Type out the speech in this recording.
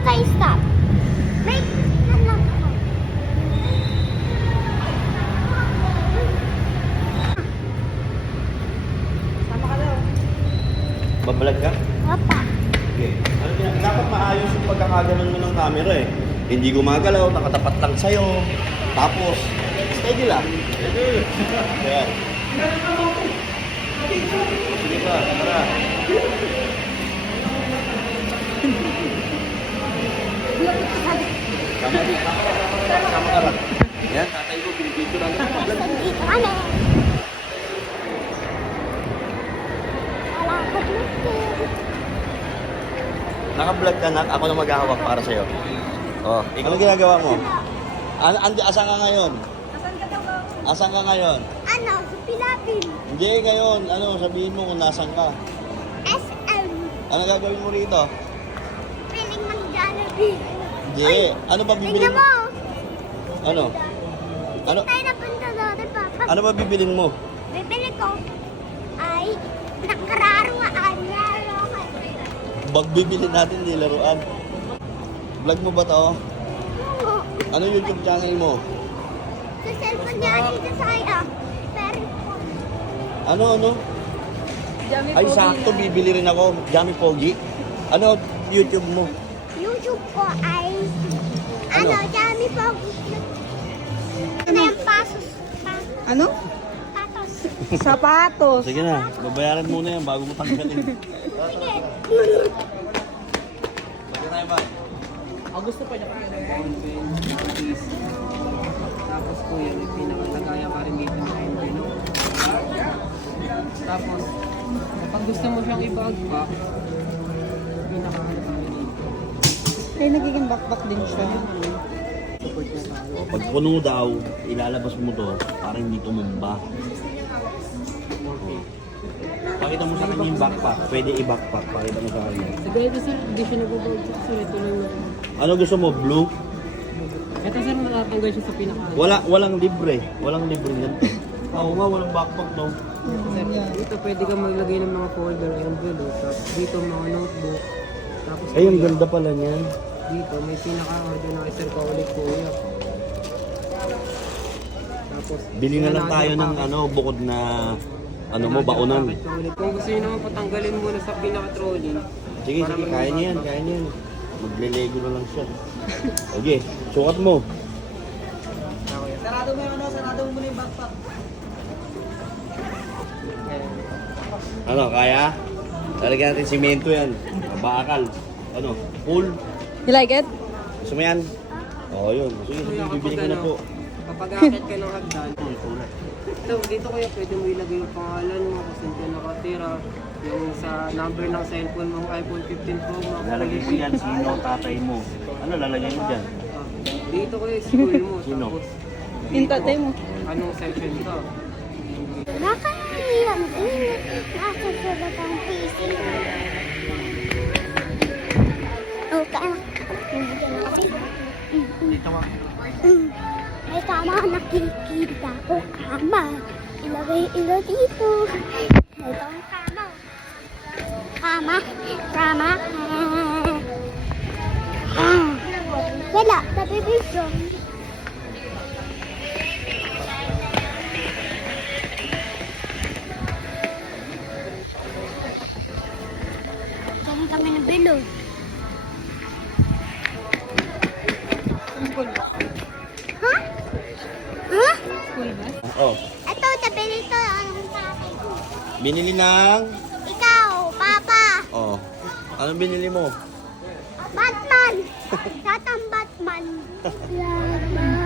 tayo stop. Wait, lang ako. Tama ka daw. Babalag ka? Papa. Okay. Dapat maayos yung pagkakaganon mo ng camera eh. Hindi gumagalaw, nakatapat lang sa'yo. Tapos, steady lang. Ayan. Sige pa, tara. Tama ka lang. Yan, tatay ko, pinipicture lang. Dito ka na. Malakot mo siya. Naka-vlog ka na, ako na maghahawak para sa'yo. Oh, ikaw ang ginagawa mo? Asan ka ngayon? Asan ka ngayon? Ano? Sa Pilapin. Hindi, ngayon. Ano, sabihin mo kung nasan ka. SM. Ano gagawin mo rito? Piling ng Jollibee. Hindi. Ano ba bibilin Tingnan mo? mo. Ano? Ano? Tayo napunta doon, Papa. Ano ba bibilin mo? Bibili ko ay nakararuan. Bag bibili natin, di laruan. Vlog mo ba to? Oo. Ano YouTube channel mo? Sa cellphone niya, dito saya. Pero, Ano? Yummy Ay, Pogi sakto, na. bibili rin ako. Jammy Pogi. Ano YouTube mo? YouTube ko ay, Ano? Jammy Pogi. Ano yung pasos? Ano? Patos. Sapatos. Sige na, babayaran muna yan bago mo tanggalin. Sige. Sige tayo ba? Ang gusto pa niya kaya ng content, notice. Tapos po yan, yung pinakalagaya ka rin dito ng envelope. Tapos, kapag gusto mo siyang i-backpack, pinakakalagaya dito. Ay, nagiging backpack din siya. Support na tayo. Pag puno daw, ilalabas mo to para hindi tumumba. Pakita mo sa kanya yung backpack. Pwede i-backpack. Pakita mo sa kanya. Sa ganito sir, hindi siya nag-budget sir. Ito lang na. Ano gusto mo? Blue? Ito sir, natatanggal siya sa pinaka. Walang libre. Walang libre ganito. Oo nga, walang backpack daw. Sir, dito pwede ka maglagay ng mga folder, envelope. Tapos dito mga notebook. Tapos Ay, ang ganda pala niyan. dito may pinaka-organizer pa ulit kuya. Tapos Bili na lang tayo ng ano, bukod na ano mo, baonan. Kung gusto niyo naman patanggalin muna sa pinaka-trolley. Sige, sige, kaya niya yan, kaya niya yan. Magle-lego na lang siya. Okay, sukat mo. Sarado mo yung ano, sarado mo muna yung backpack. Ano, kaya? Lalagyan natin simento yan. Bakal. Ano, pool. You like it? Gusto mo yan? Oo, yun. Sige, sige, bibili ko na po. Kapag akit ka ng hagdan, Sulat. dito kaya pwede mo ilagay yung pangalan mo kung saan ka nakatira. Yung sa number ng cellphone mo, iPhone 15 Pro Max. Lalagay ko yan, sino tatay mo. Ano lalagay mo dyan? Dito kaya school mo. Sino? Tapos, Yung tatay mo. anong section ka? Nakakailang din. Nasa sulat ang PC. Okay. Dito ka. May kama, nakikita ko kama. Ilagay ilo dito. Ito ang kama. Kama. Kama. Wala, nabibidyo. Saan kami nabilog? Ha? Ha? Oh, Ito, nabili ito. Anong tatay ko? binili ng... Ikaw, Papa. Oh, anong binili mo? Batman. Tatang Batman. Batman.